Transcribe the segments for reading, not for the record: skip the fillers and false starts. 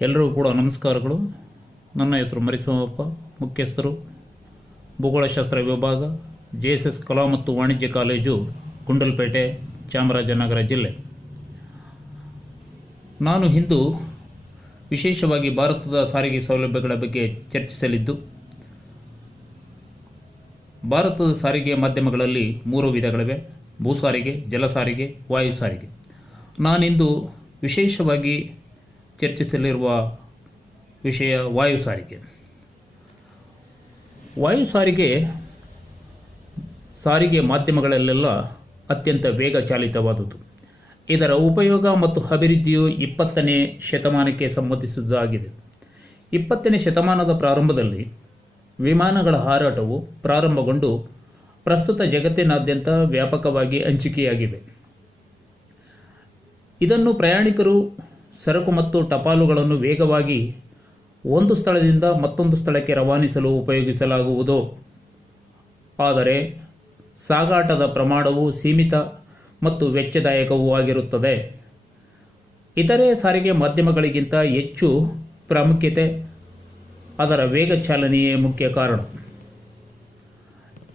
ಎಲ್ಲರಿಗೂ ಕೂಡ ನಮಸ್ಕಾರಗಳು. ನನ್ನ ಹೆಸರು ಮರಿಸೋಮಪ್ಪ, ಮುಖ್ಯಸ್ಥರು ಭೂಗೋಳಶಾಸ್ತ್ರ ವಿಭಾಗ, JSS ಕಲಾ ಮತ್ತು ವಾಣಿಜ್ಯ ಕಾಲೇಜು, ಗುಂಡಲ್ಪೇಟೆ, ಚಾಮರಾಜನಗರ ಜಿಲ್ಲೆ. ನಾನು ಇಂದು ವಿಶೇಷವಾಗಿ ಭಾರತದ ಸಾರಿಗೆ ಸೌಲಭ್ಯಗಳ ಬಗ್ಗೆ ಚರ್ಚಿಸಲಿದ್ದು, ಭಾರತದ ಸಾರಿಗೆ ಮಾಧ್ಯಮಗಳಲ್ಲಿ 3 ವಿಧಗಳಿವೆ: ಭೂ ಸಾರಿಗೆ, ಜಲ ಸಾರಿಗೆ, ವಾಯು ಸಾರಿಗೆ. ನಾನಿಂದು ವಿಶೇಷವಾಗಿ ಚರ್ಚಿಸಲಿರುವ ವಿಷಯ ವಾಯು ಸಾರಿಗೆ. ವಾಯು ಸಾರಿಗೆ ಮಾಧ್ಯಮಗಳಲ್ಲೆಲ್ಲ ಅತ್ಯಂತ ವೇಗ ಚಾಲಿತವಾದುದು. ಇದರ ಉಪಯೋಗ ಮತ್ತು ಅಭಿವೃದ್ಧಿಯು 20ನೇ ಶತಮಾನಕ್ಕೆ ಸಂಬಂಧಿಸಿದ್ದಾಗಿದೆ. 20ನೇ ಶತಮಾನದ ಪ್ರಾರಂಭದಲ್ಲಿ ವಿಮಾನಗಳ ಹಾರಾಟವು ಪ್ರಾರಂಭಗೊಂಡು ಪ್ರಸ್ತುತ ಜಗತ್ತಿನಾದ್ಯಂತ ವ್ಯಾಪಕವಾಗಿ ಹಂಚಿಕೆಯಾಗಿವೆ. ಇದನ್ನು ಪ್ರಯಾಣಿಕರು ಸರಕು ಮತ್ತು ಟಪಾಲುಗಳನ್ನು ವೇಗವಾಗಿ ಒಂದು ಸ್ಥಳದಿಂದ ಮತ್ತೊಂದು ಸ್ಥಳಕ್ಕೆ ರವಾನಿಸಲು ಉಪಯೋಗಿಸಲಾಗುವುದು. ಆದರೆ ಸಾಗಾಟದ ಪ್ರಮಾಣವು ಸೀಮಿತ ಮತ್ತು ವೆಚ್ಚದಾಯಕವೂ ಆಗಿರುತ್ತದೆ. ಇತರೆ ಸಾರಿಗೆ ಮಾಧ್ಯಮಗಳಿಗಿಂತ ಹೆಚ್ಚು ಪ್ರಾಮುಖ್ಯತೆ ಅದರ ವೇಗ ಚಾಲನೆಯೇ ಮುಖ್ಯ ಕಾರಣ.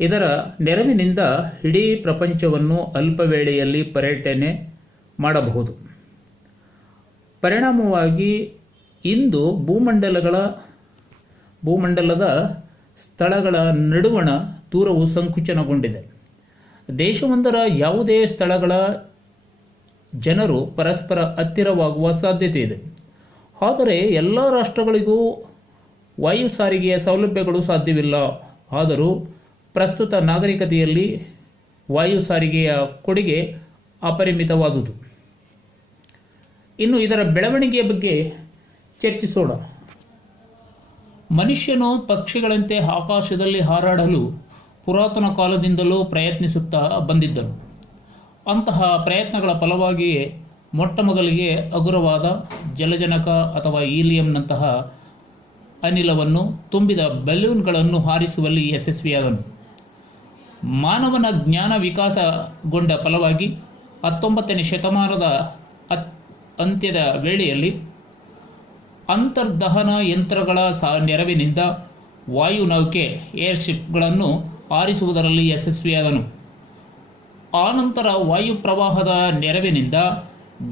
ಇದರ ನೆರವಿನಿಂದ ಇಡೀ ಪ್ರಪಂಚವನ್ನು ಅಲ್ಪ ವೇಳೆಯಲ್ಲಿ ಪರ್ಯಟನೆ ಮಾಡಬಹುದು. ಪರಿಣಾಮವಾಗಿ ಇಂದು ಭೂಮಂಡಲದ ಸ್ಥಳಗಳ ನಡುವಣ ದೂರವು ಸಂಕುಚನಗೊಂಡಿದೆ. ದೇಶವೊಂದರ ಯಾವುದೇ ಸ್ಥಳಗಳ ಜನರು ಪರಸ್ಪರ ಹತ್ತಿರವಾಗುವ ಸಾಧ್ಯತೆ ಇದೆ. ಆದರೆ ಎಲ್ಲ ರಾಷ್ಟ್ರಗಳಿಗೂ ವಾಯು ಸಾರಿಗೆಯ ಸೌಲಭ್ಯಗಳು ಸಾಧ್ಯವಿಲ್ಲ. ಆದರೂ ಪ್ರಸ್ತುತ ನಾಗರಿಕತೆಯಲ್ಲಿ ವಾಯು ಸಾರಿಗೆಯ ಕೊಡುಗೆ ಅಪರಿಮಿತವಾದುದು. ಇನ್ನು ಇದರ ಬೆಳವಣಿಗೆಯ ಬಗ್ಗೆ ಚರ್ಚಿಸೋಣ. ಮನುಷ್ಯನು ಪಕ್ಷಿಗಳಂತೆ ಆಕಾಶದಲ್ಲಿ ಹಾರಾಡಲು ಪುರಾತನ ಕಾಲದಿಂದಲೂ ಪ್ರಯತ್ನಿಸುತ್ತಾ ಬಂದಿದ್ದನು. ಅಂತಹ ಪ್ರಯತ್ನಗಳ ಫಲವಾಗಿಯೇ ಮೊಟ್ಟಮೊದಲಿಗೆ ಹಗುರವಾದ ಜಲಜನಕ ಅಥವಾ ಹೀಲಿಯಂನಂತಹ ಅನಿಲವನ್ನು ತುಂಬಿದ ಬಲೂನ್ಗಳನ್ನು ಹಾರಿಸುವಲ್ಲಿ ಯಶಸ್ವಿಯಾದನು. ಮಾನವನ ಜ್ಞಾನ ವಿಕಾಸಗೊಂಡ ಫಲವಾಗಿ 19ನೇ ಶತಮಾನದ ಅಂತ್ಯದ ವೇಳೆಯಲ್ಲಿ ಅಂತರ್ದಹನ ಯಂತ್ರಗಳ ನೆರವಿನಿಂದ ವಾಯುನೌಕೆ ಏರ್ಶಿಪ್ಗಳನ್ನು ಹಾರಿಸುವುದರಲ್ಲಿ ಯಶಸ್ವಿಯಾದನು. ಆನಂತರ ವಾಯು ಪ್ರವಾಹದ ನೆರವಿನಿಂದ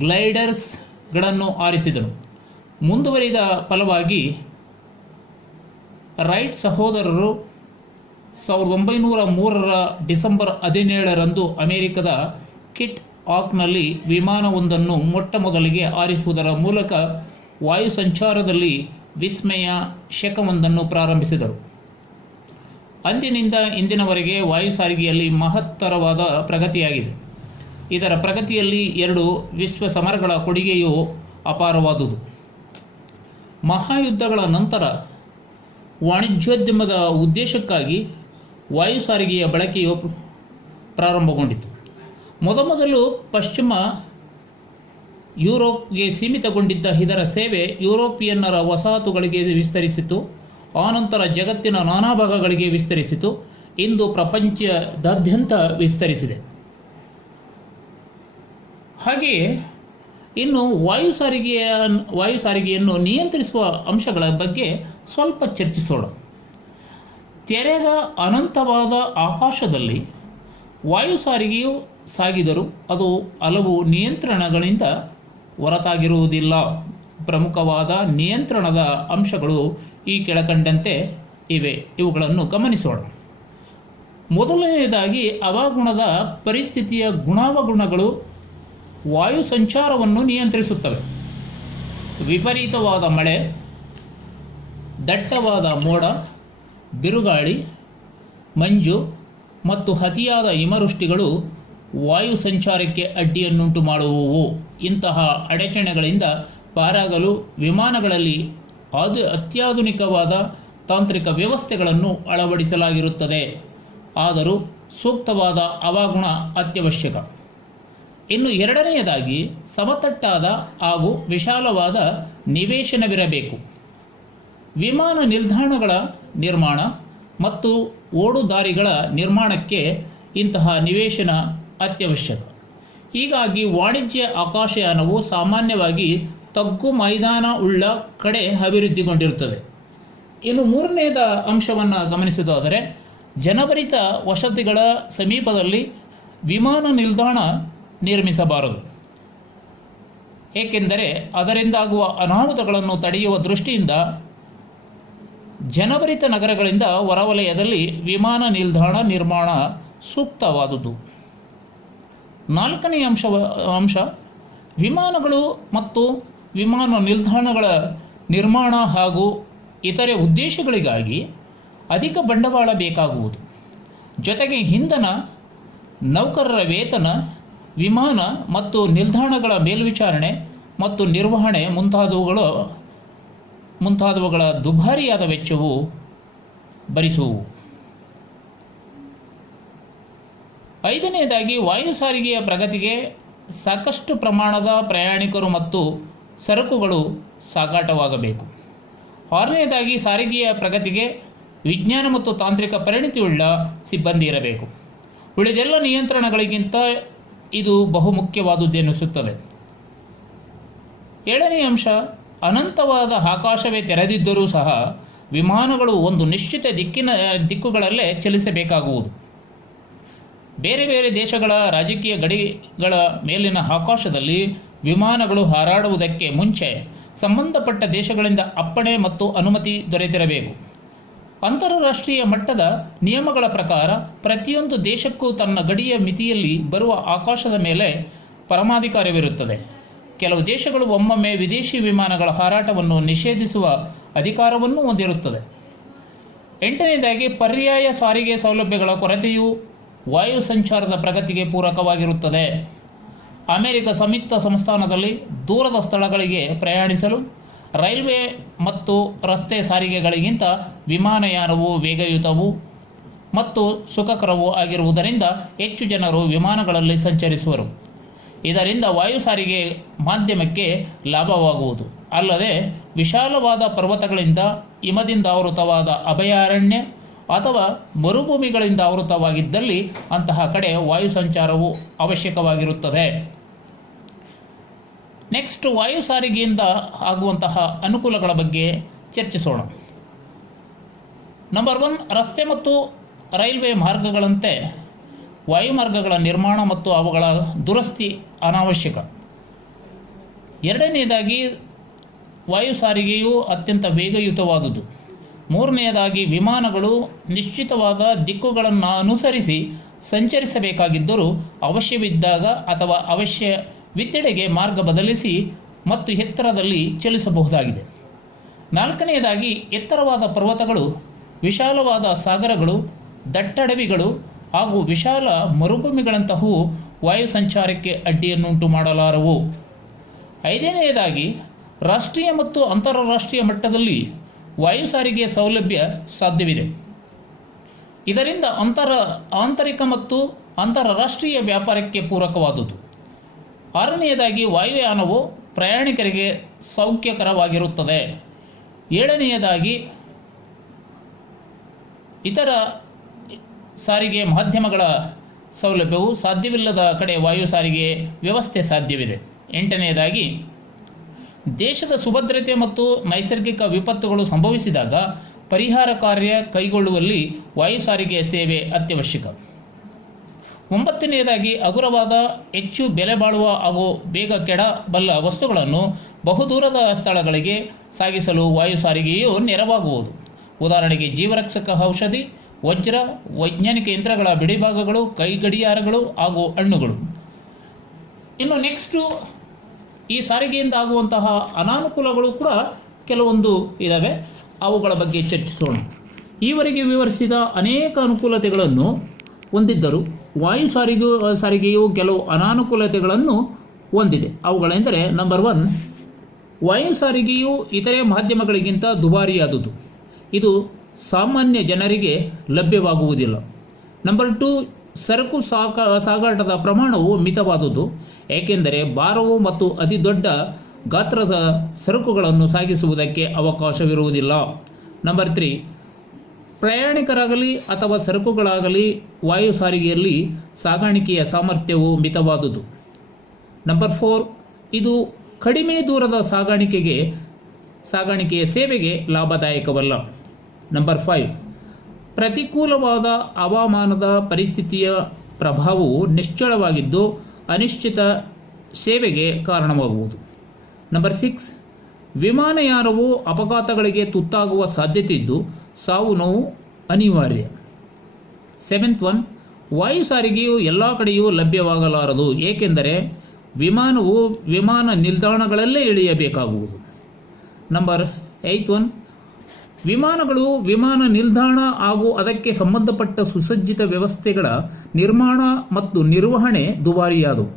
ಗ್ಲೈಡರ್ಸ್ಗಳನ್ನು ಹಾರಿಸಿದನು. ಮುಂದುವರಿದ ಫಲವಾಗಿ ರೈಟ್ ಸಹೋದರರು 1903ರ ಡಿಸೆಂಬರ್ 17ರಂದು ಅಮೆರಿಕದ ಕಿಟ್ ಹಾಕ್ನಲ್ಲಿ ವಿಮಾನವೊಂದನ್ನು ಮೊಟ್ಟಮೊದಲಿಗೆ ಹಾರಿಸುವುದರ ಮೂಲಕ ವಾಯು ಸಂಚಾರದಲ್ಲಿ ವಿಸ್ಮಯ ಶಕವೊಂದನ್ನು ಪ್ರಾರಂಭಿಸಿದರು. ಅಂದಿನಿಂದ ಇಂದಿನವರೆಗೆ ವಾಯು ಸಾರಿಗೆಯಲ್ಲಿ ಮಹತ್ತರವಾದ ಪ್ರಗತಿಯಾಗಿದೆ. ಇದರ ಪ್ರಗತಿಯಲ್ಲಿ 2 ವಿಶ್ವ ಸಮರಗಳ ಕೊಡುಗೆಯು ಅಪಾರವಾದುದು. ಮಹಾಯುದ್ಧಗಳ ನಂತರ ವಾಣಿಜ್ಯೋದ್ಯಮದ ಉದ್ದೇಶಕ್ಕಾಗಿ ವಾಯು ಸಾರಿಗೆಯ ಬಳಕೆಯು ಪ್ರಾರಂಭಗೊಂಡಿತು. ಮೊದಮೊದಲು ಪಶ್ಚಿಮ ಯುರೋಪ್ಗೆ ಸೀಮಿತಗೊಂಡಿದ್ದ ಇದರ ಸೇವೆ ಯುರೋಪಿಯನ್ನರ ವಸಾಹತುಗಳಿಗೆ ವಿಸ್ತರಿಸಿತು. ಆನಂತರ ಜಗತ್ತಿನ ನಾನಾ ಭಾಗಗಳಿಗೆ ವಿಸ್ತರಿಸಿತು. ಇಂದು ಪ್ರಪಂಚದಾದ್ಯಂತ ವಿಸ್ತರಿಸಿದೆ. ಹಾಗೆಯೇ ಇನ್ನು ವಾಯು ಸಾರಿಗೆಯನ್ನು ನಿಯಂತ್ರಿಸುವ ಅಂಶಗಳ ಬಗ್ಗೆ ಸ್ವಲ್ಪ ಚರ್ಚಿಸೋಣ. ತೆರೆದ ಅನಂತವಾದ ಆಕಾಶದಲ್ಲಿ ವಾಯು ಸಾರಿಗೆಯು ಸಾಗಿದರೂ ಅದು ಹಲವು ನಿಯಂತ್ರಣಗಳಿಂದ ಹೊರತಾಗಿರುವುದಿಲ್ಲ. ಪ್ರಮುಖವಾದ ನಿಯಂತ್ರಣದ ಅಂಶಗಳು ಈ ಕೆಳಕಂಡಂತೆ ಇವೆ. ಇವುಗಳನ್ನು ಗಮನಿಸೋಣ. ಮೊದಲನೆಯದಾಗಿ ಹವಾಗುಣದ ಪರಿಸ್ಥಿತಿಯ ಗುಣಾವಗುಣಗಳು ವಾಯು ಸಂಚಾರವನ್ನು ನಿಯಂತ್ರಿಸುತ್ತವೆ. ವಿಪರೀತವಾದ ಮಳೆ, ದಟ್ಟವಾದ ಮೋಡ, ಬಿರುಗಾಳಿ, ಮಂಜು ಮತ್ತು ಅತಿಯಾದ ಹಿಮವೃಷ್ಟಿಗಳು ವಾಯು ಸಂಚಾರಕ್ಕೆ ಅಡ್ಡಿಯನ್ನುಂಟು ಮಾಡುವವು. ಇಂತಹ ಅಡಚಣೆಗಳಿಂದ ಪಾರಾಗಲು ವಿಮಾನಗಳಲ್ಲಿ ಅತ್ಯಾಧುನಿಕವಾದ ತಾಂತ್ರಿಕ ವ್ಯವಸ್ಥೆಗಳನ್ನು ಅಳವಡಿಸಲಾಗಿರುತ್ತದೆ. ಆದರೂ ಸೂಕ್ತವಾದ ಹವಾಗುಣ ಅತ್ಯವಶ್ಯಕ. ಇನ್ನು ಎರಡನೆಯದಾಗಿ ಸಮತಟ್ಟಾದ ಹಾಗೂ ವಿಶಾಲವಾದ ನಿವೇಶನವಿರಬೇಕು. ವಿಮಾನ ನಿಲ್ದಾಣಗಳ ನಿರ್ಮಾಣ ಮತ್ತು ಓಡುದಾರಿಗಳ ನಿರ್ಮಾಣಕ್ಕೆ ಇಂತಹ ನಿವೇಶನ ಅತ್ಯವಶ್ಯಕ. ಹೀಗಾಗಿ ವಾಣಿಜ್ಯ ಆಕಾಶಯಾನವು ಸಾಮಾನ್ಯವಾಗಿ ತಗ್ಗು ಮೈದಾನ ಉಳ್ಳ ಕಡೆ ಅಭಿವೃದ್ಧಿಗೊಂಡಿರುತ್ತದೆ. ಇನ್ನು ಮೂರನೆಯದ ಅಂಶವನ್ನು ಗಮನಿಸುವುದಾದರೆ, ಜನಭರಿತ ವಸತಿಗಳ ಸಮೀಪದಲ್ಲಿ ವಿಮಾನ ನಿಲ್ದಾಣ ನಿರ್ಮಿಸಬಾರದು. ಏಕೆಂದರೆ ಅದರಿಂದಾಗುವ ಅನಾಹುತಗಳನ್ನು ತಡೆಯುವ ದೃಷ್ಟಿಯಿಂದ ಜನಭರಿತ ನಗರಗಳಿಂದ ಹೊರವಲಯದಲ್ಲಿ ವಿಮಾನ ನಿಲ್ದಾಣ ನಿರ್ಮಾಣ ಸೂಕ್ತವಾದುದು. ನಾಲ್ಕನೆಯ ಅಂಶ ವಿಮಾನಗಳು ಮತ್ತು ವಿಮಾನ ನಿಲ್ದಾಣಗಳ ನಿರ್ಮಾಣ ಹಾಗೂ ಇತರೆ ಉದ್ದೇಶಗಳಿಗಾಗಿ ಅಧಿಕ ಬಂಡವಾಳ ಬೇಕಾಗುವುದು. ಜೊತೆಗೆ ಇಂಧನ, ನೌಕರರ ವೇತನ, ವಿಮಾನ ಮತ್ತು ನಿಲ್ದಾಣಗಳ ಮೇಲ್ವಿಚಾರಣೆ ಮತ್ತು ನಿರ್ವಹಣೆ ಮುಂತಾದವುಗಳ ದುಬಾರಿಯಾದ ವೆಚ್ಚವು ಭರಿಸುವು. ಐದನೆಯದಾಗಿ, ವಾಯು ಸಾರಿಗೆಯ ಪ್ರಗತಿಗೆ ಸಾಕಷ್ಟು ಪ್ರಮಾಣದ ಪ್ರಯಾಣಿಕರು ಮತ್ತು ಸರಕುಗಳು ಸಾಗಾಟವಾಗಬೇಕು. ಆರನೆಯದಾಗಿ, ಸಾರಿಗೆಯ ಪ್ರಗತಿಗೆ ವಿಜ್ಞಾನ ಮತ್ತು ತಾಂತ್ರಿಕ ಪರಿಣಿತಿಯುಳ್ಳ ಸಿಬ್ಬಂದಿ ಇರಬೇಕು. ಉಳಿದೆಲ್ಲ ನಿಯಂತ್ರಣಗಳಿಗಿಂತ ಇದು ಬಹುಮುಖ್ಯವಾದುದೆನಿಸುತ್ತದೆ. ಏಳನೆಯ ಅಂಶ, ಅನಂತವಾದ ಆಕಾಶವೇ ತೆರೆದಿದ್ದರೂ ಸಹ ವಿಮಾನಗಳು ಒಂದು ನಿಶ್ಚಿತ ದಿಕ್ಕುಗಳಲ್ಲೇ ಚಲಿಸಬೇಕಾಗುವುದು. ಬೇರೆ ಬೇರೆ ದೇಶಗಳ ರಾಜಕೀಯ ಗಡಿಗಳ ಮೇಲಿನ ಆಕಾಶದಲ್ಲಿ ವಿಮಾನಗಳು ಹಾರಾಡುವುದಕ್ಕೆ ಮುಂಚೆ ಸಂಬಂಧಪಟ್ಟ ದೇಶಗಳಿಂದ ಅಪ್ಪಣೆ ಮತ್ತು ಅನುಮತಿ ದೊರೆತಿರಬೇಕು. ಅಂತಾರಾಷ್ಟ್ರೀಯ ಮಟ್ಟದ ನಿಯಮಗಳ ಪ್ರಕಾರ ಪ್ರತಿಯೊಂದು ದೇಶಕ್ಕೂ ತನ್ನ ಗಡಿಯ ಮಿತಿಯಲ್ಲಿ ಬರುವ ಆಕಾಶದ ಮೇಲೆ ಪರಮಾಧಿಕಾರವಿರುತ್ತದೆ. ಕೆಲವು ದೇಶಗಳು ಒಮ್ಮೊಮ್ಮೆ ವಿದೇಶಿ ವಿಮಾನಗಳ ಹಾರಾಟವನ್ನು ನಿಷೇಧಿಸುವ ಅಧಿಕಾರವನ್ನು ಹೊಂದಿರುತ್ತದೆ. ಎಂಟನೆಯದಾಗಿ, ಪರ್ಯಾಯ ಸಾರಿಗೆ ಸೌಲಭ್ಯಗಳ ಕೊರತೆಯು ವಾಯು ಸಂಚಾರದ ಪ್ರಗತಿಗೆ ಪೂರಕವಾಗಿರುತ್ತದೆ. ಅಮೆರಿಕ ಸಂಯುಕ್ತ ಸಂಸ್ಥಾನದಲ್ಲಿ ದೂರದ ಸ್ಥಳಗಳಿಗೆ ಪ್ರಯಾಣಿಸಲು ರೈಲ್ವೆ ಮತ್ತು ರಸ್ತೆ ಸಾರಿಗೆಗಳಿಗಿಂತ ವಿಮಾನಯಾನವು ವೇಗಯುತವೂ ಮತ್ತು ಸುಖಕರವೂ ಆಗಿರುವುದರಿಂದ ಹೆಚ್ಚು ಜನರು ವಿಮಾನಗಳಲ್ಲಿ ಸಂಚರಿಸುವರು. ಇದರಿಂದ ವಾಯು ಸಾರಿಗೆ ಮಾಧ್ಯಮಕ್ಕೆ ಲಾಭವಾಗುವುದು. ಅಲ್ಲದೆ ವಿಶಾಲವಾದ ಪರ್ವತಗಳಿಂದ ಹಿಮದಿಂದ ಆವೃತವಾದ ಅಭಯಾರಣ್ಯ ಅಥವಾ ಮರುಭೂಮಿಗಳಿಂದ ಆವೃತವಾಗಿದ್ದಲ್ಲಿ ಅಂತಹ ಕಡೆ ವಾಯು ಸಂಚಾರವು ಅವಶ್ಯಕವಾಗಿರುತ್ತದೆ. ನೆಕ್ಸ್ಟ್, ವಾಯು ಸಾರಿಗೆಯಿಂದ ಆಗುವಂತಹ ಅನುಕೂಲಗಳ ಬಗ್ಗೆ ಚರ್ಚಿಸೋಣ. ನಂಬರ್ 1, ರಸ್ತೆ ಮತ್ತು ರೈಲ್ವೆ ಮಾರ್ಗಗಳಂತೆ ವಾಯುಮಾರ್ಗಗಳ ನಿರ್ಮಾಣ ಮತ್ತು ಅವುಗಳ ದುರಸ್ತಿ ಅನಾವಶ್ಯಕ. ಎರಡನೆಯದಾಗಿ, ವಾಯು ಸಾರಿಗೆಯು ಅತ್ಯಂತ ವೇಗಯುತವಾದುದು. ಮೂರನೆಯದಾಗಿ, ವಿಮಾನಗಳು ನಿಶ್ಚಿತವಾದ ದಿಕ್ಕುಗಳನ್ನು ಅನುಸರಿಸಿ ಸಂಚರಿಸಬೇಕಾಗಿದ್ದರೂ ಅವಶ್ಯವಿದ್ದಾಗ ಅಥವಾ ಅವಶ್ಯವಿದ್ದೆಡೆಗೆ ಮಾರ್ಗ ಬದಲಿಸಿ ಮತ್ತು ಎತ್ತರದಲ್ಲಿ ಚಲಿಸಬಹುದಾಗಿದೆ. ನಾಲ್ಕನೆಯದಾಗಿ, ಎತ್ತರವಾದ ಪರ್ವತಗಳು, ವಿಶಾಲವಾದ ಸಾಗರಗಳು, ದಟ್ಟಡವಿಗಳು ಹಾಗೂ ವಿಶಾಲ ಮರುಭೂಮಿಗಳಂತಹವು ವಾಯು ಸಂಚಾರಕ್ಕೆ ಅಡ್ಡಿಯನ್ನುಂಟು ಮಾಡಲಾರವು. ಐದನೆಯದಾಗಿ, ರಾಷ್ಟ್ರೀಯ ಮತ್ತು ಅಂತಾರಾಷ್ಟ್ರೀಯ ಮಟ್ಟದಲ್ಲಿ ವಾಯು ಸಾರಿಗೆ ಸೌಲಭ್ಯ ಸಾಧ್ಯವಿದೆ. ಇದರಿಂದ ಆಂತರಿಕ ಮತ್ತು ಅಂತಾರಾಷ್ಟ್ರೀಯ ವ್ಯಾಪಾರಕ್ಕೆ ಪೂರಕವಾದುದು. ಆರನೆಯದಾಗಿ, ವಾಯುಯಾನವು ಪ್ರಯಾಣಿಕರಿಗೆ ಸೌಖ್ಯಕರವಾಗಿರುತ್ತದೆ. ಏಳನೆಯದಾಗಿ, ಇತರ ಸಾರಿಗೆ ಮಾಧ್ಯಮಗಳ ಸೌಲಭ್ಯವು ಸಾಧ್ಯವಿಲ್ಲದ ಕಡೆ ವಾಯು ಸಾರಿಗೆ ವ್ಯವಸ್ಥೆ ಸಾಧ್ಯವಿದೆ. ಎಂಟನೆಯದಾಗಿ, ದೇಶದ ಸುಭದ್ರತೆ ಮತ್ತು ನೈಸರ್ಗಿಕ ವಿಪತ್ತುಗಳು ಸಂಭವಿಸಿದಾಗ ಪರಿಹಾರ ಕಾರ್ಯ ಕೈಗೊಳ್ಳುವಲ್ಲಿ ವಾಯು ಸಾರಿಗೆಯ ಸೇವೆ ಅತ್ಯವಶ್ಯಕ. ಒಂಬತ್ತನೆಯದಾಗಿ, ಹಗುರವಾದ, ಹೆಚ್ಚು ಬೆಲೆ ಬಾಳುವ ಹಾಗೂ ಬೇಗ ಕೆಡಬಲ್ಲ ವಸ್ತುಗಳನ್ನು ಬಹುದೂರದ ಸ್ಥಳಗಳಿಗೆ ಸಾಗಿಸಲು ವಾಯು ಸಾರಿಗೆಯು ನೆರವಾಗುವುದು. ಉದಾಹರಣೆಗೆ ಜೀವರಕ್ಷಕ ಔಷಧಿ, ವಜ್ರ, ವೈಜ್ಞಾನಿಕ ಯಂತ್ರಗಳ ಬಿಡಿಭಾಗಗಳು, ಕೈಗಡಿಯಾರಗಳು ಹಾಗೂ ಹಣ್ಣುಗಳು. ಇನ್ನು ನೆಕ್ಸ್ಟು, ಈ ಸಾರಿಗೆಯಿಂದ ಆಗುವಂತಹ ಅನಾನುಕೂಲಗಳು ಕೂಡ ಕೆಲವೊಂದು ಇದ್ದಾವೆ, ಅವುಗಳ ಬಗ್ಗೆ ಚರ್ಚಿಸೋಣ. ಈವರೆಗೆ ವಿವರಿಸಿದ ಅನೇಕ ಅನುಕೂಲತೆಗಳನ್ನು ಹೊಂದಿದ್ದರೂ ವಾಯು ಸಾರಿಗೆಯು ಕೆಲವು ಅನಾನುಕೂಲತೆಗಳನ್ನು ಹೊಂದಿದೆ. ಅವುಗಳೆಂದರೆ, ನಂಬರ್ 1, ವಾಯು ಸಾರಿಗೆಯು ಇತರೆ ಮಾಧ್ಯಮಗಳಿಗಿಂತ ದುಬಾರಿಯಾದುದು. ಇದು ಸಾಮಾನ್ಯ ಜನರಿಗೆ ಲಭ್ಯವಾಗುವುದಿಲ್ಲ. ನಂಬರ್ 2, ಸರಕು ಸಾಗಾಟದ ಪ್ರಮಾಣವು ಮಿತವಾದುದು, ಏಕೆಂದರೆ ಭಾರವು ಮತ್ತು ಅತಿ ದೊಡ್ಡ ಗಾತ್ರದ ಸರಕುಗಳನ್ನು ಸಾಗಿಸುವುದಕ್ಕೆ ಅವಕಾಶವಿರುವುದಿಲ್ಲ. ನಂಬರ್ 3, ಪ್ರಯಾಣಿಕರಾಗಲಿ ಅಥವಾ ಸರಕುಗಳಾಗಲಿ ವಾಯು ಸಾರಿಗೆಯಲ್ಲಿ ಸಾಗಾಣಿಕೆಯ ಸಾಮರ್ಥ್ಯವು ಮಿತವಾದುದು. ನಂಬರ್ 4, ಇದು ಕಡಿಮೆ ದೂರದ ಸಾಗಾಣಿಕೆಯ ಸೇವೆಗೆ ಲಾಭದಾಯಕವಲ್ಲ. ನಂಬರ್ 5, ಪ್ರತಿಕೂಲವಾದ ಹವಾಮಾನದ ಪರಿಸ್ಥಿತಿಯ ಪ್ರಭಾವವು ನಿಶ್ಚಳವಾಗಿದ್ದು ಅನಿಶ್ಚಿತ ಸೇವೆಗೆ ಕಾರಣವಾಗುವುದು. ನಂಬರ್ 6, ವಿಮಾನಯಾನವು ಅಪಘಾತಗಳಿಗೆ ತುತ್ತಾಗುವ ಸಾಧ್ಯತೆ ಇದ್ದು ಸಾವು ನೋವು ಅನಿವಾರ್ಯ. 7th one, ವಾಯು ಸಾರಿಗೆಯು ಎಲ್ಲ ಕಡೆಯೂ ಲಭ್ಯವಾಗಲಾರದು, ಏಕೆಂದರೆ ವಿಮಾನವು ವಿಮಾನ ನಿಲ್ದಾಣಗಳಲ್ಲೇ ಇಳಿಯಬೇಕಾಗುವುದು. ನಂಬರ್ 8th one, ವಿಮಾನಗಳು ವಿಮಾನ ನಿಲ್ದಾಣ ಹಾಗೂ ಅದಕ್ಕೆ ಸಂಬಂಧಪಟ್ಟ ಸುಸಜ್ಜಿತ ವ್ಯವಸ್ಥೆಗಳ ನಿರ್ಮಾಣ ಮತ್ತು ನಿರ್ವಹಣೆ ದುಬಾರಿಯಾದವು,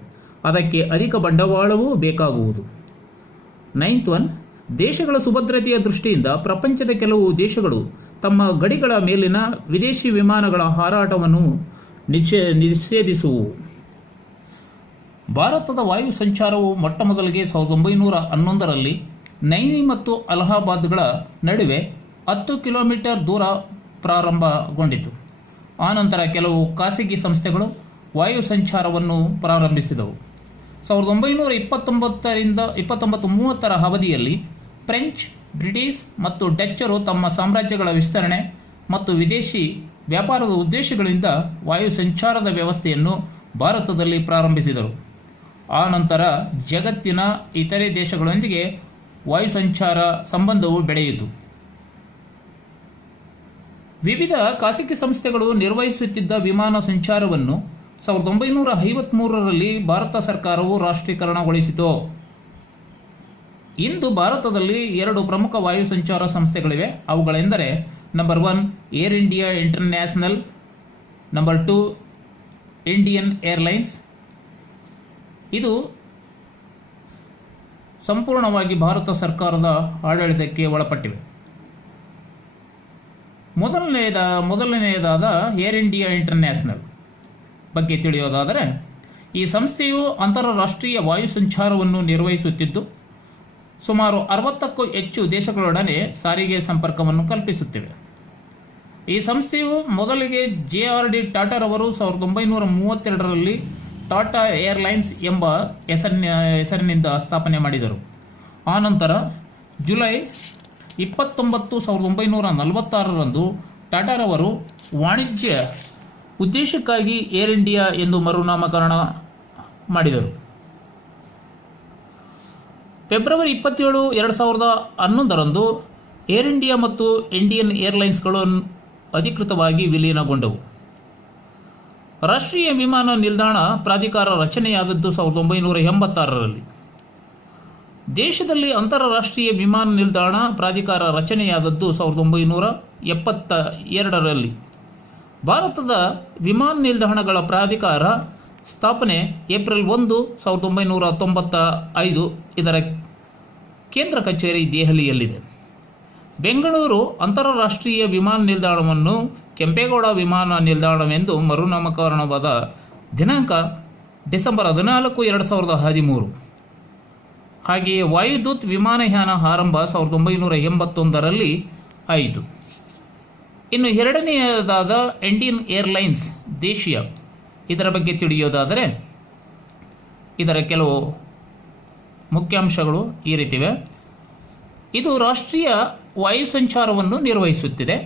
ಅದಕ್ಕೆ ಅಧಿಕ ಬಂಡವಾಳವೂ ಬೇಕಾಗುವುದು. 9th one, ದೇಶಗಳ ಸುಭದ್ರತೆಯ ದೃಷ್ಟಿಯಿಂದ ಪ್ರಪಂಚದ ಕೆಲವು ದೇಶಗಳು ತಮ್ಮ ಗಡಿಗಳ ಮೇಲಿನ ವಿದೇಶಿ ವಿಮಾನಗಳ ಹಾರಾಟವನ್ನು ನಿಷೇಧಿಸುವು. ಭಾರತದ ವಾಯು ಸಂಚಾರವು ಮೊಟ್ಟಮೊದಲಿಗೆ 1911ರಲ್ಲಿ ನೈನಿ ಮತ್ತು ಅಲಹಾಬಾದ್ಗಳ ನಡುವೆ 10 ಕಿಲೋಮೀಟರ್ ದೂರ ಪ್ರಾರಂಭಗೊಂಡಿತು. ಆನಂತರ ಕೆಲವು ಖಾಸಗಿ ಸಂಸ್ಥೆಗಳು ವಾಯು ಸಂಚಾರವನ್ನು ಪ್ರಾರಂಭಿಸಿದವು. 1929ರಿಂದ 1930ರ ಅವಧಿಯಲ್ಲಿ ಫ್ರೆಂಚ್, ಬ್ರಿಟಿಷ್ ಮತ್ತು ಡಚ್ಚರು ತಮ್ಮ ಸಾಮ್ರಾಜ್ಯಗಳ ವಿಸ್ತರಣೆ ಮತ್ತು ವಿದೇಶಿ ವ್ಯಾಪಾರದ ಉದ್ದೇಶಗಳಿಂದ ವಾಯು ಸಂಚಾರದ ವ್ಯವಸ್ಥೆಯನ್ನು ಭಾರತದಲ್ಲಿ ಪ್ರಾರಂಭಿಸಿದರು. ಆನಂತರ ಜಗತ್ತಿನ ಇತರೆ ದೇಶಗಳೊಂದಿಗೆ ವಾಯು ಸಂಚಾರ ಸಂಬಂಧವು ಬೆಳೆಯಿತು. ವಿವಿಧ ಖಾಸಗಿ ಸಂಸ್ಥೆಗಳು ನಿರ್ವಹಿಸುತ್ತಿದ್ದ ವಿಮಾನ ಸಂಚಾರವನ್ನು 1953ರಲ್ಲಿ ಭಾರತ ಸರ್ಕಾರವು ರಾಷ್ಟ್ರೀಕರಣಗೊಳಿಸಿತು. ಇಂದು ಭಾರತದಲ್ಲಿ 2 ಪ್ರಮುಖ ವಾಯು ಸಂಚಾರ ಸಂಸ್ಥೆಗಳಿವೆ. ಅವುಗಳೆಂದರೆ number 1 air India international, number 2 Indian airlines. ಇದು ಸಂಪೂರ್ಣವಾಗಿ ಭಾರತ ಸರ್ಕಾರದ ಆಡಳಿತಕ್ಕೆ ಒಳಪಟ್ಟಿವೆ. ಮೊದಲನೆಯದಾದ ಏರ್ ಇಂಡಿಯಾ ಇಂಟರ್ನ್ಯಾಷನಲ್ ಬಗ್ಗೆ ತಿಳಿಯೋದಾದರೆ, ಈ ಸಂಸ್ಥೆಯು ಅಂತಾರಾಷ್ಟ್ರೀಯ ವಾಯು ಸಂಚಾರವನ್ನು ನಿರ್ವಹಿಸುತ್ತಿದ್ದು ಸುಮಾರು 60ಕ್ಕೂ ಹೆಚ್ಚು ದೇಶಗಳೊಡನೆ ಸಾರಿಗೆ ಸಂಪರ್ಕವನ್ನು ಕಲ್ಪಿಸುತ್ತಿವೆ. ಈ ಸಂಸ್ಥೆಯು ಮೊದಲಿಗೆ JRD ಟಾಟಾರವರು 1932ರಲ್ಲಿ ಟಾಟಾ ಏರ್ಲೈನ್ಸ್ ಎಂಬ ಹೆಸರಿನಿಂದ ಸ್ಥಾಪನೆ ಮಾಡಿದರು. ಆನಂತರ ಜುಲೈ 29, 1946ರಂದು ಟಾಟಾರವರು ವಾಣಿಜ್ಯ ಉದ್ದೇಶಕ್ಕಾಗಿ ಏರ್ ಇಂಡಿಯಾ ಎಂದು ಮರುನಾಮಕರಣ ಮಾಡಿದರು. ಫೆಬ್ರವರಿ 27, 2011ರಂದು ಏರ್ ಇಂಡಿಯಾ ಮತ್ತು ಇಂಡಿಯನ್ ಏರ್ಲೈನ್ಸ್ಗಳು ಅಧಿಕೃತವಾಗಿ ವಿಲೀನಗೊಂಡವು. ರಾಷ್ಟ್ರೀಯ ವಿಮಾನ ನಿಲ್ದಾಣ ಪ್ರಾಧಿಕಾರ ರಚನೆಯಾದದ್ದು 1986ರಲ್ಲಿ. ದೇಶದಲ್ಲಿ ಅಂತಾರಾಷ್ಟ್ರೀಯ ವಿಮಾನ ನಿಲ್ದಾಣ ಪ್ರಾಧಿಕಾರ ರಚನೆಯಾದದ್ದು 1972ರಲ್ಲಿ. ಭಾರತದ ವಿಮಾನ ನಿಲ್ದಾಣಗಳ ಪ್ರಾಧಿಕಾರ ಸ್ಥಾಪನೆ ಏಪ್ರಿಲ್ 1, 1995. ಇದರ ಕೇಂದ್ರ ಕಚೇರಿ ದೆಹಲಿಯಲ್ಲಿದೆ. ಬೆಂಗಳೂರು ಅಂತಾರಾಷ್ಟ್ರೀಯ ವಿಮಾನ ನಿಲ್ದಾಣವನ್ನು ಕೆಂಪೇಗೌಡ ವಿಮಾನ ನಿಲ್ದಾಣವೆಂದು ಮರುನಾಮಕರಣವಾದ ದಿನಾಂಕ ಡಿಸೆಂಬರ್ 14, 2013. ಹಾಗೆಯೇ ವಾಯುದೂತ್ ವಿಮಾನಯಾನ ಆರಂಭ 1981ರಲ್ಲಿ ಆಯಿತು. ಇನ್ನು ಎರಡನೆಯದಾದ ಇಂಡಿಯನ್ ಏರ್ಲೈನ್ಸ್ ದೇಶೀಯ, ಇದರ ಬಗ್ಗೆ ತಿಳಿಯೋದಾದರೆ ಇದರ ಕೆಲವು ಮುಖ್ಯಾಂಶಗಳು ಈ ರೀತಿವೆ. ಇದು ರಾಷ್ಟ್ರೀಯ ವಾಯು ಸಂಚಾರವನ್ನು ನಿರ್ವಹಿಸುತ್ತಿದೆ.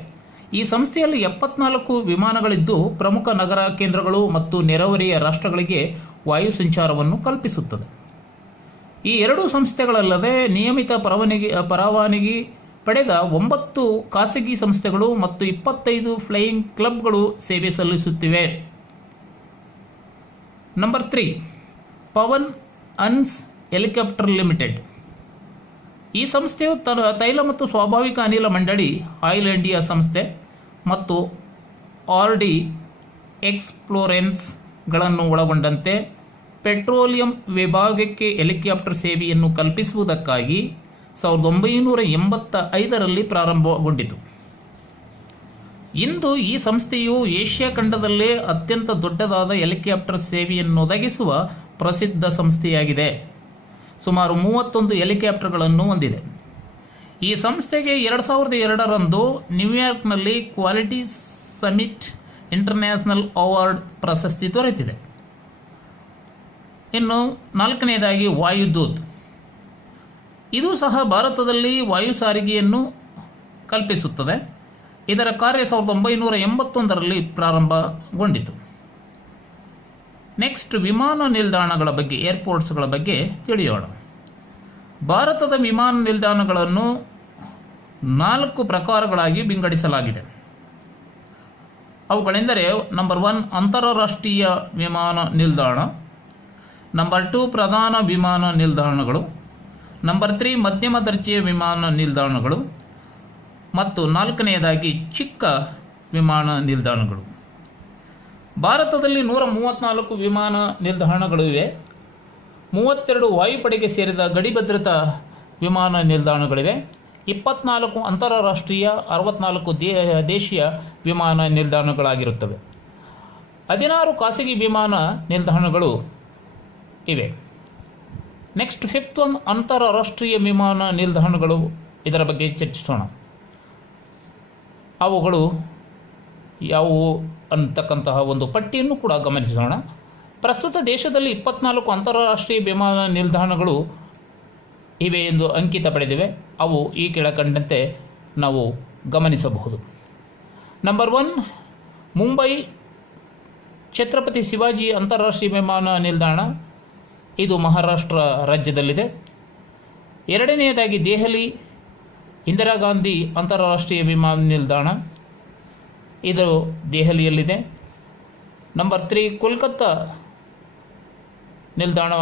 ಈ ಸಂಸ್ಥೆಯಲ್ಲಿ 74 ವಿಮಾನಗಳಿದ್ದು ಪ್ರಮುಖ ನಗರ ಕೇಂದ್ರಗಳು ಮತ್ತು ನೆರೆಹೊರೆಯ ರಾಷ್ಟ್ರಗಳಿಗೆ ವಾಯು ಸಂಚಾರವನ್ನು ಕಲ್ಪಿಸುತ್ತದೆ. ಈ 2 ಸಂಸ್ಥೆಗಳಲ್ಲದೆ ನಿಯಮಿತ ಪರವಾನಗಿ ಪಡೆದ 9 ಖಾಸಗಿ ಸಂಸ್ಥೆಗಳು ಮತ್ತು 25 ಫ್ಲೈಯಿಂಗ್ ಕ್ಲಬ್ಗಳು ಸೇವೆ ಸಲ್ಲಿಸುತ್ತಿವೆ. Number 3 Pawan Hans helicopter limited. ಈ ಸಂಸ್ಥೆಯು ತೈಲ ಮತ್ತು ಸ್ವಾಭಾವಿಕ ಅನಿಲ ಮಂಡಳಿ, ಆಯಿಲ್ ಇಂಡಿಯಾ ಸಂಸ್ಥೆ ಮತ್ತು RD ಎಕ್ಸ್ಪ್ಲೋರೆನ್ಸ್ಗಳನ್ನು ಒಳಗೊಂಡಂತೆ ಪೆಟ್ರೋಲಿಯಂ ವಿಭಾಗಕ್ಕೆ ಹೆಲಿಕಾಪ್ಟರ್ ಸೇವೆಯನ್ನು ಕಲ್ಪಿಸುವುದಕ್ಕಾಗಿ 1985ರಲ್ಲಿ ಪ್ರಾರಂಭಗೊಂಡಿತು. ಇಂದು ಈ ಸಂಸ್ಥೆಯು ಏಷ್ಯಾ ಖಂಡದಲ್ಲೇ ಅತ್ಯಂತ ದೊಡ್ಡದಾದ ಹೆಲಿಕಾಪ್ಟರ್ ಸೇವೆಯನ್ನೊದಗಿಸುವ ಪ್ರಸಿದ್ಧ ಸಂಸ್ಥೆಯಾಗಿದೆ. ಸುಮಾರು 31 ಹೆಲಿಕಾಪ್ಟರ್ಗಳನ್ನು ಹೊಂದಿದೆ. ಈ ಸಂಸ್ಥೆಗೆ 2002ರಂದು ನ್ಯೂಯಾರ್ಕ್ನಲ್ಲಿ ಕ್ವಾಲಿಟಿ ಸಮಿಟ್ ಇಂಟರ್ನ್ಯಾಷನಲ್ ಅವಾರ್ಡ್ ಪ್ರಶಸ್ತಿ ದೊರೆತಿದೆ. ಇನ್ನು 4ನೇದಾಗಿ ವಾಯುದೂತ್. ಇದು ಸಹ ಭಾರತದಲ್ಲಿ ವಾಯು ಸಾರಿಗೆಯನ್ನು ಕಲ್ಪಿಸುತ್ತದೆ. ಇದರ ಕಾರ್ಯ 1981ರಲ್ಲಿ ಪ್ರಾರಂಭಗೊಂಡಿತು. ನೆಕ್ಸ್ಟ್ ವಿಮಾನ ನಿಲ್ದಾಣಗಳ ಬಗ್ಗೆ, ಏರ್ಪೋರ್ಟ್ಸ್ಗಳ ಬಗ್ಗೆ ತಿಳಿಯೋಣ. ಭಾರತದ ವಿಮಾನ ನಿಲ್ದಾಣಗಳನ್ನು 4 ಪ್ರಕಾರಗಳಾಗಿ ವಿಂಗಡಿಸಲಾಗಿದೆ. ಅವುಗಳೆಂದರೆ ನಂಬರ್ 1 ಅಂತಾರಾಷ್ಟ್ರೀಯ ವಿಮಾನ ನಿಲ್ದಾಣ, ನಂಬರ್ 2 ಪ್ರಧಾನ ವಿಮಾನ ನಿಲ್ದಾಣಗಳು, ನಂಬರ್ 3 ಮಧ್ಯಮ ದರ್ಜೆಯ ವಿಮಾನ ನಿಲ್ದಾಣಗಳು ಮತ್ತು 4ನೇದಾಗಿ ಚಿಕ್ಕ ವಿಮಾನ ನಿಲ್ದಾಣಗಳು. ಭಾರತದಲ್ಲಿ 134 ವಿಮಾನ ನಿಲ್ದಾಣಗಳು ಇವೆ. 32 ವಾಯುಪಡೆಗೆ ಸೇರಿದ ಗಡಿ ಭದ್ರತಾ ವಿಮಾನ ನಿಲ್ದಾಣಗಳಿವೆ. 24 ಅಂತಾರಾಷ್ಟ್ರೀಯ, 64 ದೇಶೀಯ ವಿಮಾನ ನಿಲ್ದಾಣಗಳಾಗಿರುತ್ತವೆ. 16 ಖಾಸಗಿ ವಿಮಾನ ನಿಲ್ದಾಣಗಳು ಇವೆ. ನೆಕ್ಸ್ಟ್ 5th ಒನ್ ಅಂತಾರಾಷ್ಟ್ರೀಯ ವಿಮಾನ ನಿಲ್ದಾಣಗಳು. ಇದರ ಬಗ್ಗೆ ಚರ್ಚಿಸೋಣ. ಅವುಗಳು ಯಾವುವು ಅಂತಕ್ಕಂತಹ ಒಂದು ಪಟ್ಟಿಯನ್ನು ಕೂಡ ಗಮನಿಸೋಣ. ಪ್ರಸ್ತುತ ದೇಶದಲ್ಲಿ 24 ಅಂತಾರಾಷ್ಟ್ರೀಯ ವಿಮಾನ ನಿಲ್ದಾಣಗಳು ಇವೆ ಎಂದು ಅಂಕಿತ ಪಡೆದಿವೆ. ಅವು ಈ ಕೆಳಕಂಡಂತೆ ನಾವು ಗಮನಿಸಬಹುದು. ನಂಬರ್ 1 ಮುಂಬೈ ಛತ್ರಪತಿ ಶಿವಾಜಿ ಅಂತಾರಾಷ್ಟ್ರೀಯ ವಿಮಾನ ನಿಲ್ದಾಣ, ಇದು ಮಹಾರಾಷ್ಟ್ರ ರಾಜ್ಯದಲ್ಲಿದೆ. 2ನೇದಾಗಿ ದೆಹಲಿ ಇಂದಿರಾ ಗಾಂಧಿ ಅಂತಾರಾಷ್ಟ್ರೀಯ ವಿಮಾನ ನಿಲ್ದಾಣ, ಇದು ದೆಹಲಿಯಲ್ಲಿದೆ. ನಂಬರ್ 3 ಕೋಲ್ಕತ್ತಾ ನಿಲ್ದಾಣ,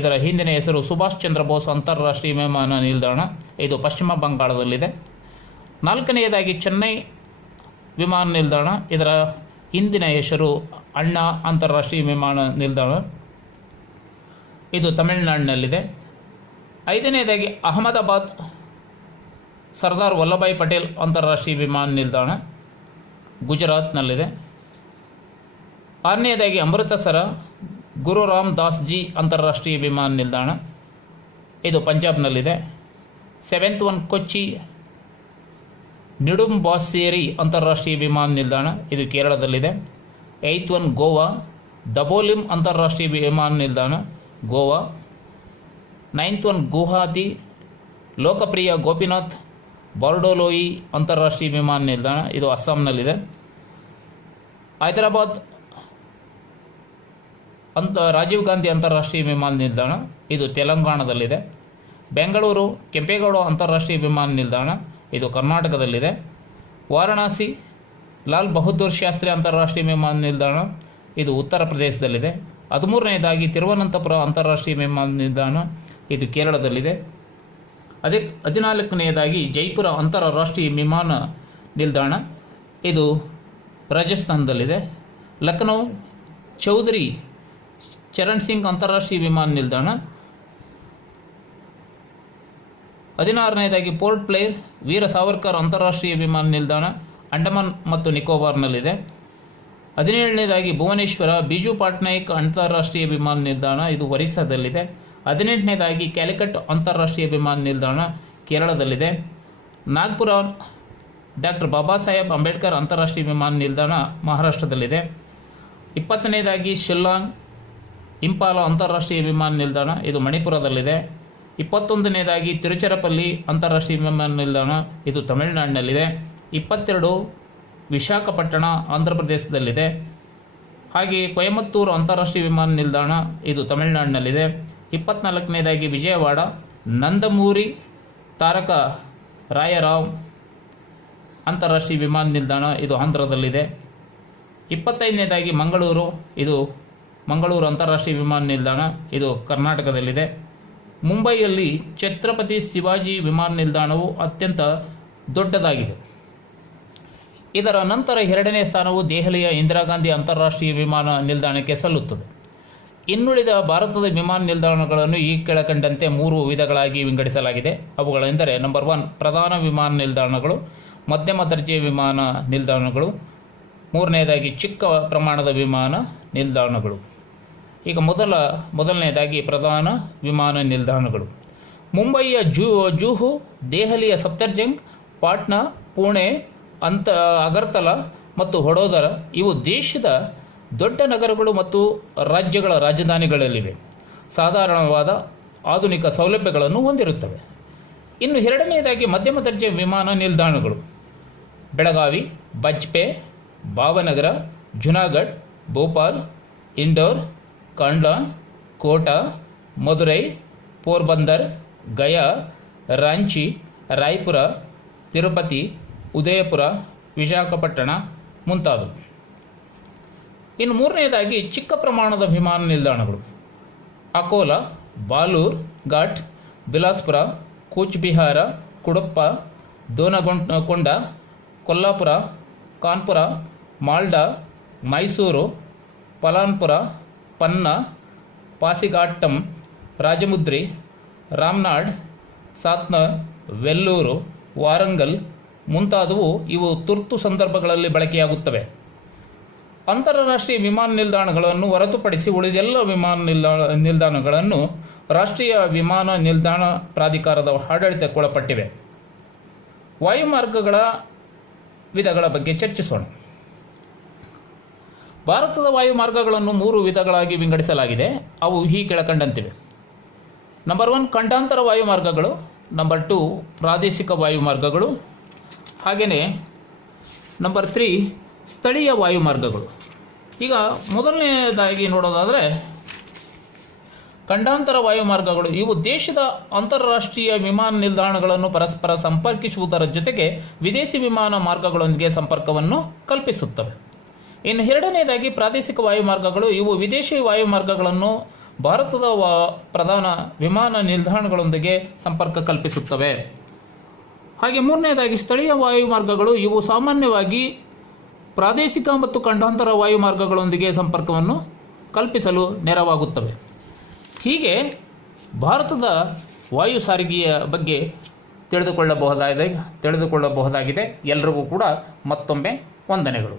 ಇದರ ಹಿಂದಿನ ಹೆಸರು ಸುಭಾಷ್ ಚಂದ್ರ ಬೋಸ್ ಅಂತಾರಾಷ್ಟ್ರೀಯ ವಿಮಾನ ನಿಲ್ದಾಣ, ಇದು ಪಶ್ಚಿಮ ಬಂಗಾಳದಲ್ಲಿದೆ. 4ನೇದಾಗಿ ಚೆನ್ನೈ ವಿಮಾನ ನಿಲ್ದಾಣ, ಇದರ ಹಿಂದಿನ ಹೆಸರು ಅಣ್ಣಾ ಅಂತಾರಾಷ್ಟ್ರೀಯ ವಿಮಾನ ನಿಲ್ದಾಣ, ಇದು ತಮಿಳುನಾಡಿನಲ್ಲಿದೆ. 5ನೇದಾಗಿ ಅಹಮದಾಬಾದ್ ಸರ್ದಾರ್ ವಲ್ಲಭಾಯ್ ಪಟೇಲ್ ಅಂತಾರಾಷ್ಟ್ರೀಯ ವಿಮಾನ ನಿಲ್ದಾಣ, ಗುಜರಾತ್ನಲ್ಲಿದೆ. 6ನೇದಾಗಿ ಅಮೃತಸರ ಗುರು ರಾಮ್ ದಾಸ್ ಜಿ ಅಂತಾರಾಷ್ಟ್ರೀಯ ವಿಮಾನ ನಿಲ್ದಾಣ, ಇದು ಪಂಜಾಬ್ನಲ್ಲಿದೆ. 7th ಒನ್ ಕೊಚ್ಚಿ ನಿಡುಂಬಾಸೇರಿ ಅಂತಾರಾಷ್ಟ್ರೀಯ ವಿಮಾನ ನಿಲ್ದಾಣ, ಇದು ಕೇರಳದಲ್ಲಿದೆ. 8th ಒನ್ ಗೋವಾ ದಬೋಲಿಮ್ ಅಂತಾರಾಷ್ಟ್ರೀಯ ವಿಮಾನ ನಿಲ್ದಾಣ, ಗೋವಾ. 9th ಒನ್ ಗುವಾಹತಿ ಲೋಕಪ್ರಿಯ ಗೋಪಿನಾಥ್ ಬಾರ್ಡೋಲೋಯಿ ಅಂತಾರಾಷ್ಟ್ರೀಯ ವಿಮಾನ ನಿಲ್ದಾಣ, ಇದು ಅಸ್ಸಾಂನಲ್ಲಿದೆ. ಹೈದರಾಬಾದ್ ರಾಜೀವ್ ಗಾಂಧಿ ಅಂತಾರಾಷ್ಟ್ರೀಯ ವಿಮಾನ ನಿಲ್ದಾಣ, ಇದು ತೆಲಂಗಾಣದಲ್ಲಿದೆ. ಬೆಂಗಳೂರು ಕೆಂಪೇಗೌಡ ಅಂತಾರಾಷ್ಟ್ರೀಯ ವಿಮಾನ ನಿಲ್ದಾಣ, ಇದು ಕರ್ನಾಟಕದಲ್ಲಿದೆ. ವಾರಣಾಸಿ ಲಾಲ್ ಬಹದ್ದೂರ್ ಶಾಸ್ತ್ರಿ ಅಂತಾರಾಷ್ಟ್ರೀಯ ವಿಮಾನ ನಿಲ್ದಾಣ, ಇದು ಉತ್ತರ ಪ್ರದೇಶದಲ್ಲಿದೆ. 13ನೇದಾಗಿ ತಿರುವನಂತಪುರ ಅಂತಾರಾಷ್ಟ್ರೀಯ ವಿಮಾನ ನಿಲ್ದಾಣ, ಇದು ಕೇರಳದಲ್ಲಿದೆ. 14ನೇದಾಗಿ ಜೈಪುರ ಅಂತಾರಾಷ್ಟ್ರೀಯ ವಿಮಾನ ನಿಲ್ದಾಣ, ಇದು ರಾಜಸ್ಥಾನದಲ್ಲಿದೆ. ಲಖನೌ ಚೌಧರಿ ಚರಣ್ ಸಿಂಗ್ ಅಂತಾರಾಷ್ಟ್ರೀಯ ವಿಮಾನ ನಿಲ್ದಾಣ. 16ನೇದಾಗಿ ಪೋರ್ಟ್ ಬ್ಲೇರ್ ವೀರ ಸಾವರ್ಕರ್ ಅಂತಾರಾಷ್ಟ್ರೀಯ ವಿಮಾನ ನಿಲ್ದಾಣ, ಅಂಡಮಾನ್ ಮತ್ತು ನಿಕೋಬಾರ್ನಲ್ಲಿದೆ. 17ನೇದಾಗಿ ಭುವನೇಶ್ವರ ಬಿಜು ಪಟ್ನಾಯಕ್ ಅಂತಾರಾಷ್ಟ್ರೀಯ ವಿಮಾನ ನಿಲ್ದಾಣ, ಇದು ಒರಿಸ್ಸಾದಲ್ಲಿದೆ. 18ನೇದಾಗಿ ಕ್ಯಾಲಿಕಟ್ ಅಂತಾರಾಷ್ಟ್ರೀಯ ವಿಮಾನ ನಿಲ್ದಾಣ, ಕೇರಳದಲ್ಲಿದೆ. ನಾಗ್ಪುರ ಡಾಕ್ಟರ್ ಬಾಬಾ ಸಾಹೇಬ್ ಅಂಬೇಡ್ಕರ್ ಅಂತಾರಾಷ್ಟ್ರೀಯ ವಿಮಾನ ನಿಲ್ದಾಣ, ಮಹಾರಾಷ್ಟ್ರದಲ್ಲಿದೆ. 20ನೇದಾಗಿ ಶಿಲ್ಲಾಂಗ್ ಇಂಪಾಲ ಅಂತಾರಾಷ್ಟ್ರೀಯ ವಿಮಾನ ನಿಲ್ದಾಣ, ಇದು ಮಣಿಪುರದಲ್ಲಿದೆ. 21ನೇದಾಗಿ ತಿರುಚಿರಪಲ್ಲಿ ಅಂತಾರಾಷ್ಟ್ರೀಯ ವಿಮಾನ ನಿಲ್ದಾಣ, ಇದು ತಮಿಳುನಾಡಿನಲ್ಲಿದೆ. 22 ವಿಶಾಖಪಟ್ಟಣ ಆಂಧ್ರ ಪ್ರದೇಶದಲ್ಲಿದೆ. ಹಾಗೆಯೇ ಕೊಯಮತ್ತೂರು ಅಂತಾರಾಷ್ಟ್ರೀಯ ವಿಮಾನ ನಿಲ್ದಾಣ, ಇದು ತಮಿಳುನಾಡಿನಲ್ಲಿದೆ. 24ನೇದಾಗಿ ವಿಜಯವಾಡ ನಂದಮೂರಿ ತಾರಕ ರಾಯರಾವ್ ಅಂತಾರಾಷ್ಟ್ರೀಯ ವಿಮಾನ ನಿಲ್ದಾಣ, ಇದು ಆಂಧ್ರದಲ್ಲಿದೆ. 25ನೇದಾಗಿ ಮಂಗಳೂರು, ಇದು ಮಂಗಳೂರು ಅಂತಾರಾಷ್ಟ್ರೀಯ ವಿಮಾನ ನಿಲ್ದಾಣ, ಇದು ಕರ್ನಾಟಕದಲ್ಲಿದೆ. ಮುಂಬೈಯಲ್ಲಿ ಛತ್ರಪತಿ ಶಿವಾಜಿ ವಿಮಾನ ನಿಲ್ದಾಣವು ಅತ್ಯಂತ ದೊಡ್ಡದಾಗಿದೆ. ಇದರ ನಂತರ 2ನೇ ಸ್ಥಾನವು ದೆಹಲಿಯ ಇಂದಿರಾ ಗಾಂಧಿ ಅಂತಾರಾಷ್ಟ್ರೀಯ ವಿಮಾನ ನಿಲ್ದಾಣಕ್ಕೆ ಸಲ್ಲುತ್ತದೆ. ಇನ್ನುಳಿದ ಭಾರತದ ವಿಮಾನ ನಿಲ್ದಾಣಗಳನ್ನು ಈ ಕೆಳಕಂಡಂತೆ 3 ವಿಧಗಳಾಗಿ ವಿಂಗಡಿಸಲಾಗಿದೆ. ಅವುಗಳೆಂದರೆ ನಂಬರ್ 1 ಪ್ರಧಾನ ವಿಮಾನ ನಿಲ್ದಾಣಗಳು, ಮಧ್ಯಮ ದರ್ಜೆಯ ವಿಮಾನ ನಿಲ್ದಾಣಗಳು, 3ನೇದಾಗಿ ಚಿಕ್ಕ ಪ್ರಮಾಣದ ವಿಮಾನ ನಿಲ್ದಾಣಗಳು. ಈಗ ಮೊದಲನೇದಾಗಿ ಪ್ರಧಾನ ವಿಮಾನ ನಿಲ್ದಾಣಗಳು. ಮುಂಬಯಿಯ ಜೂಹು, ದೆಹಲಿಯ ಸಫ್ದರ್ಜಂಗ್, ಪಾಟ್ನಾ, ಪುಣೆ, ಅಗರ್ತಲಾ ಮತ್ತು ವಡೋದರ ಇವು ದೇಶದ ದೊಡ್ಡ ನಗರಗಳು ಮತ್ತು ರಾಜ್ಯಗಳ ರಾಜಧಾನಿಗಳಲ್ಲಿವೆ. ಸಾಧಾರಣವಾದ ಆಧುನಿಕ ಸೌಲಭ್ಯಗಳನ್ನು ಹೊಂದಿರುತ್ತವೆ. ಇನ್ನು ಎರಡನೆಯದಾಗಿ ಮಧ್ಯಮ ದರ್ಜೆಯ ವಿಮಾನ ನಿಲ್ದಾಣಗಳು ಬೆಳಗಾವಿ, ಬಜ್ಪೆ, ಭಾವನಗರ, ಜುನಾಗಢ್, ಭೋಪಾಲ್, ಇಂದೋರ್, ಕಾಂಡ್ಲಾ, ಕೋಟಾ, ಮದುರೈ, ಪೋರ್ಬಂದರ್, ಗಯಾ, ರಾಂಚಿ, ರಾಯ್ಪುರ, ತಿರುಪತಿ, ಉದಯಪುರ, ವಿಶಾಖಪಟ್ಟಣ ಮುಂತಾದವು. ಇನ್ನು ಮೂರನೆಯದಾಗಿ ಚಿಕ್ಕ ಪ್ರಮಾಣದ ವಿಮಾನ ನಿಲ್ದಾಣಗಳು ಅಕೋಲಾ, ಬಾಲೂರ್ ಘಾಟ್, ಬಿಲಾಸ್ಪುರ, ಕೂಚ್ ಬಿಹಾರ, ಕುಡಪ್ಪ, ದೋನಕೊಂಡ, ಕೊಲ್ಲಾಪುರ, ಕಾನ್ಪುರ, ಮಾಲ್ಡಾ, ಮೈಸೂರು, ಪಲಾನ್ಪುರ, ಪನ್ನಾ, ಪಾಸಿಘಾಟ್ಟಂ, ರಾಜಮುದ್ರಿ, ರಾಮ್ನಾಡ್, ಸಾತ್ನ, ವೆಲ್ಲೂರು, ವಾರಂಗಲ್ ಮುಂತಾದವು ಇವು ತುರ್ತು ಸಂದರ್ಭಗಳಲ್ಲಿ ಬಳಕೆಯಾಗುತ್ತವೆ. ಅಂತಾರಾಷ್ಟ್ರೀಯ ವಿಮಾನ ನಿಲ್ದಾಣಗಳನ್ನು ಹೊರತುಪಡಿಸಿ ಉಳಿದೆಲ್ಲ ವಿಮಾನ ನಿಲ್ದಾಣಗಳನ್ನು ರಾಷ್ಟ್ರೀಯ ವಿಮಾನ ನಿಲ್ದಾಣ ಪ್ರಾಧಿಕಾರದ ಆಡಳಿತಕ್ಕೊಳಪಟ್ಟಿವೆ. ವಾಯುಮಾರ್ಗಗಳ ವಿಧಗಳ ಬಗ್ಗೆ ಚರ್ಚಿಸೋಣ. ಭಾರತದ ವಾಯುಮಾರ್ಗಗಳನ್ನು 3 ವಿಧಗಳಾಗಿ ವಿಂಗಡಿಸಲಾಗಿದೆ. ಅವು ಈ ಕೆಳಕಂಡಂತಿವೆ. ನಂಬರ್ 1 ಖಂಡಾಂತರ ವಾಯುಮಾರ್ಗಗಳು, ನಂಬರ್ 2 ಪ್ರಾದೇಶಿಕ ವಾಯುಮಾರ್ಗಗಳು, ಹಾಗೆಯೇ ನಂಬರ್ 3 ಸ್ಥಳೀಯ ವಾಯುಮಾರ್ಗಗಳು. ಈಗ ಮೊದಲನೆಯದಾಗಿ ನೋಡೋದಾದರೆ ಖಂಡಾಂತರ ವಾಯುಮಾರ್ಗಗಳು ಇವು ದೇಶದ ಅಂತಾರಾಷ್ಟ್ರೀಯ ವಿಮಾನ ನಿಲ್ದಾಣಗಳನ್ನು ಪರಸ್ಪರ ಸಂಪರ್ಕಿಸುವುದರ ಜೊತೆಗೆ ವಿದೇಶಿ ವಿಮಾನ ಮಾರ್ಗಗಳೊಂದಿಗೆ ಸಂಪರ್ಕವನ್ನು ಕಲ್ಪಿಸುತ್ತವೆ. ಇನ್ನು ಎರಡನೆಯದಾಗಿ ಪ್ರಾದೇಶಿಕ ವಾಯುಮಾರ್ಗಗಳು ಇವು ವಿದೇಶಿ ವಾಯುಮಾರ್ಗಗಳನ್ನು ಭಾರತದ ಪ್ರಧಾನ ವಿಮಾನ ನಿಲ್ದಾಣಗಳೊಂದಿಗೆ ಸಂಪರ್ಕ ಕಲ್ಪಿಸುತ್ತವೆ. ಹಾಗೆ ಮೂರನೆಯದಾಗಿ ಸ್ಥಳೀಯ ವಾಯುಮಾರ್ಗಗಳು ಇವು ಸಾಮಾನ್ಯವಾಗಿ ಪ್ರಾದೇಶಿಕ ಮತ್ತು ಖಂಡಾಂತರ ವಾಯುಮಾರ್ಗಗಳೊಂದಿಗೆ ಸಂಪರ್ಕವನ್ನು ಕಲ್ಪಿಸಲು ನೆರವಾಗುತ್ತವೆ. ಹೀಗೆ ಭಾರತದ ವಾಯು ಸಾರಿಗೆಯ ಬಗ್ಗೆ ತಿಳಿದುಕೊಳ್ಳಬಹುದಾಗಿದೆ. ಎಲ್ಲರಿಗೂ ಕೂಡ ಮತ್ತೊಮ್ಮೆ ವಂದನೆಗಳು.